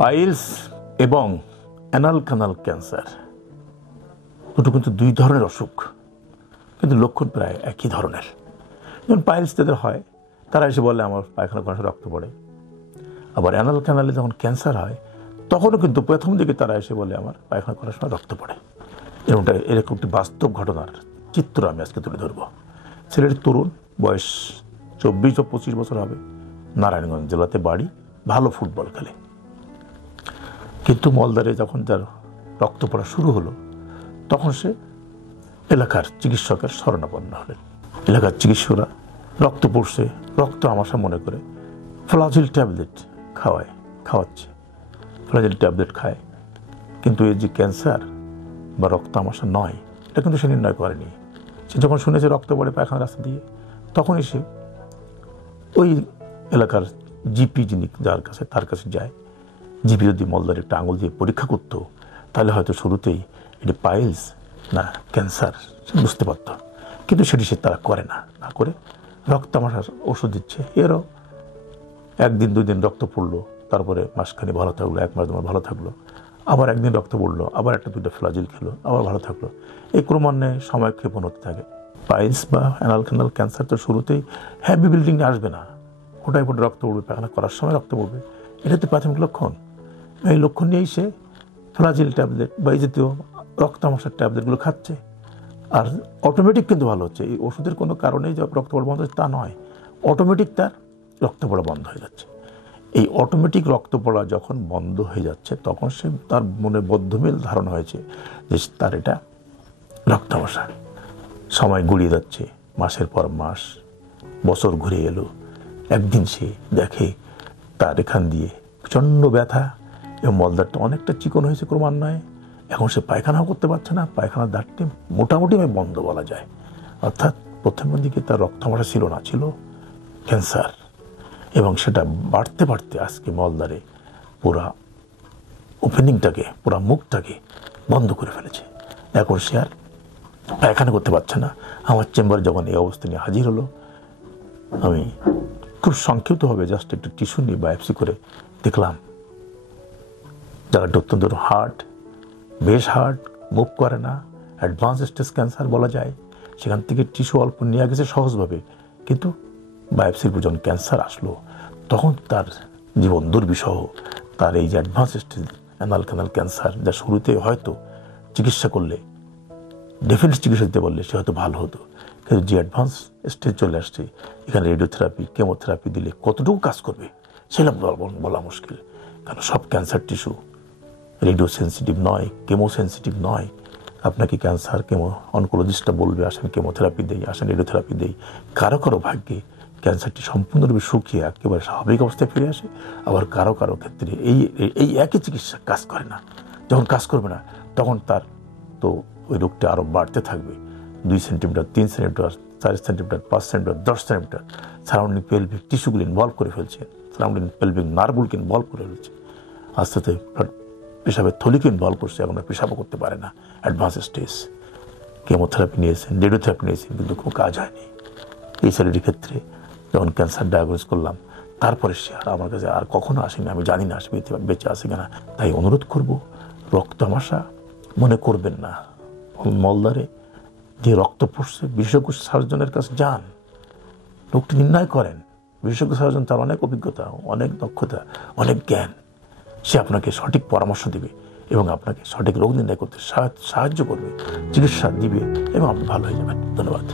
Piles এবং anal Canal cancer দুটো কিন্তু দুই ধরনের অসুখ, কিন্তু লক্ষণ প্রায় একই ধরনের। যখন পাইলস যাদের হয় তারা এসে বলে আমার পায়খানা করার রক্ত পড়ে, আবার অ্যানাল ক্যানালে যখন ক্যান্সার হয় তখনও কিন্তু প্রথম দিকে তারা এসে বলে আমার পায়খানা করার সময় রক্ত পড়ে। এরকম একটি বাস্তব ঘটনার চিত্র আমি আজকে তুলে ধরবো। ছেলের তরুণ, বয়স 24 বা 25 বছর হবে, নারায়ণগঞ্জ জেলাতে বাড়ি, ভালো ফুটবল খেলে। কিন্তু মলদ্বারে যখন তার রক্ত পড়া শুরু হলো তখন সে এলাকার চিকিৎসকের শরণাপন্ন হলেন। এলাকার চিকিৎসকরা রক্ত পড়ছে, রক্ত আমাশা মনে করে ফ্লাজিল ট্যাবলেট খাওয়াচ্ছে। ফ্লাজিল ট্যাবলেট খায়, কিন্তু এই যে ক্যান্সার বা রক্ত আমাশা নয়, এটা কিন্তু সে নির্ণয় করেনি। সে যখন শুনেছে রক্ত পড়ে পায়খানা রাস্তা দিয়ে, তখনই সে ওই এলাকার জিপি যিনি তার কাছে যায়। জিপি যদি মলদ্বারে একটা আঙুল দিয়ে পরীক্ষা করতো তাহলে হয়তো শুরুতেই এটি পাইলস না ক্যান্সার সে বুঝতে পারত, কিন্তু সেটি সে তারা করে না করে রক্ত আমাশার ওষুধ দিচ্ছে। এরও 1 দিন 2 দিন রক্ত পড়লো, তারপরে মাসখানি ভালো থাকলো, 1 মাস 2 মাস ভালো থাকলো, আবার একদিন রক্ত পড়লো, আবার 1-2টা ফ্লাজিল খেলো, আবার ভালো থাকলো। এই ক্রমান্বয়ে সময় ক্ষেপণ হতে থাকে। পাইলস বা অ্যানাল ক্যানাল ক্যান্সার তো শুরুতেই হ্যাভি বিল্ডিং আসবে না, ফোটায় ফোটে রক্ত পড়বে, পায়খানা করার সময় রক্ত পড়বে, এটা তো প্রাথমিক লক্ষণ। এই লক্ষণ নিয়েই সে ফ্লাজিল ট্যাবলেট বা এই জাতীয় রক্ত আমাশার ট্যাবলেটগুলো খাচ্ছে, আর অটোমেটিক কিন্তু ভালো হচ্ছে। এই ওষুধের কোনো কারণেই যে রক্ত পড়া বন্ধ হচ্ছে তা নয়, অটোমেটিক তার রক্ত পড়া বন্ধ হয়ে যাচ্ছে। এই অটোমেটিক রক্ত পড়া যখন বন্ধ হয়ে যাচ্ছে তখন সে তার মনে বদ্ধমিল ধারণা হয়েছে যে তার এটা রক্ত আমাশা। সময় গড়িয়ে যাচ্ছে, মাসের পর মাস, বছর ঘুরে এলো। একদিন সে দেখে তার এখান দিয়ে প্রচণ্ড ব্যথা এবং মলদ্বারটা অনেকটা চিকন হয়েছে ক্রমান্বয়ে। এখন সে পায়খানাও করতে পারছে না, পায়খানার দ্বারটি মোটামুটি বন্ধ বলা যায়। অর্থাৎ প্রথমের দিকে তার রক্ত আমাশা ছিল না, ছিল ক্যান্সার, এবং সেটা বাড়তে বাড়তে আজকে মলদ্বারে পুরা ওপেনিংটাকে, পুরা মুখটাকে বন্ধ করে ফেলেছে। এখন সে আর পায়খানা করতে পারছে না। আমার চেম্বারে যখন এই অবস্থা নিয়ে হাজির হলো, আমি খুব সংক্ষিপ্তভাবে জাস্ট একটু টিস্যু নিয়ে বায়োপসি করে দেখলাম জায়গাটা অত্যন্ত হার্ড, বেশ হার্ড, মুভ করে না, অ্যাডভান্স স্টেজ ক্যান্সার বলা যায়। সেখান থেকে টিস্যু অল্প নিয়ে গেছে সহজভাবে, কিন্তু বায়োপসির পর যখন ক্যান্সার আসলো তখন তার জীবন দুর্বিষহ। তার এই যে advance stage anal canal cancer, যা শুরুতে হয়তো চিকিৎসা করলে, ডেফিনেট চিকিৎসা দিতে বললে সে হয়তো ভালো হতো, কিন্তু যে অ্যাডভান্স স্টেজ চলে আসছে, এখানে রেডিওথেরাপি, কেমোথেরাপি দিলে কতটুকু কাজ করবে সেটা বলা মুশকিল। কারণ সব ক্যান্সার টিস্যু রেডিও সেন্সিটিভ নয়, কেমো সেন্সিটিভ নয়। আপনাকে ক্যান্সার অনকোলজিস্টটা বলবে আসেন কেমোথেরাপি দেই, আসেন রেডিওথেরাপি দেই। কারো কারো ভাগ্যে ক্যান্সারটি সম্পূর্ণরূপে শুকিয়ে একেবারে স্বাভাবিক অবস্থায় ফিরে আসে, আবার কারো কারো ক্ষেত্রে এই একই চিকিৎসা কাজ করে না। যখন কাজ করবে না তখন তার তো ওই রোগটা আরও বাড়তে থাকবে। 2 centimetre, 3 centimetre, 4 centimetre, 5 centimetre, 10 centimetre surrounding pelvic টিস্যুগুলি ইনভলভ করে ফেলছে, সারাউন্ডিং পেলভিক নার্ভগুলিকে ইনভলভ করে ফেলছে। আস্তে আস্তে পেশাবের থলিকে ইনভলভ করছে, এখন পেশাবও করতে পারে না। অ্যাডভান্স স্টেজ, কেমোথেরাপি নিয়েছেন, রেডিওথেরাপি নিয়েছেন, কিন্তু কোনো কাজ হয়নি। এই ছেলেটির ক্ষেত্রে যখন ক্যান্সার ডায়াগনোজ করলাম, তারপরে সে আর আমার কাছে আর কখনো আসেনি। আমি জানি না সে বেঁচে আছে কিনা। তাই অনুরোধ করব, রক্ত আমাশা মনে করবেন না। মলদ্বারে যে রক্ত পড়ছে, বিশেষজ্ঞ সার্জনের কাছে যান, রোগটি নির্ণয় করেন। বিশেষজ্ঞ সার্জন, তার অনেক অভিজ্ঞতা, অনেক দক্ষতা, অনেক জ্ঞান। সে আপনাকে সঠিক পরামর্শ দেবে এবং আপনাকে সঠিক রোগ নির্ণয় করতে সাহায্য করবে, চিকিৎসা দিবে, এবং আপনি ভালো হয়ে যাবেন। ধন্যবাদ।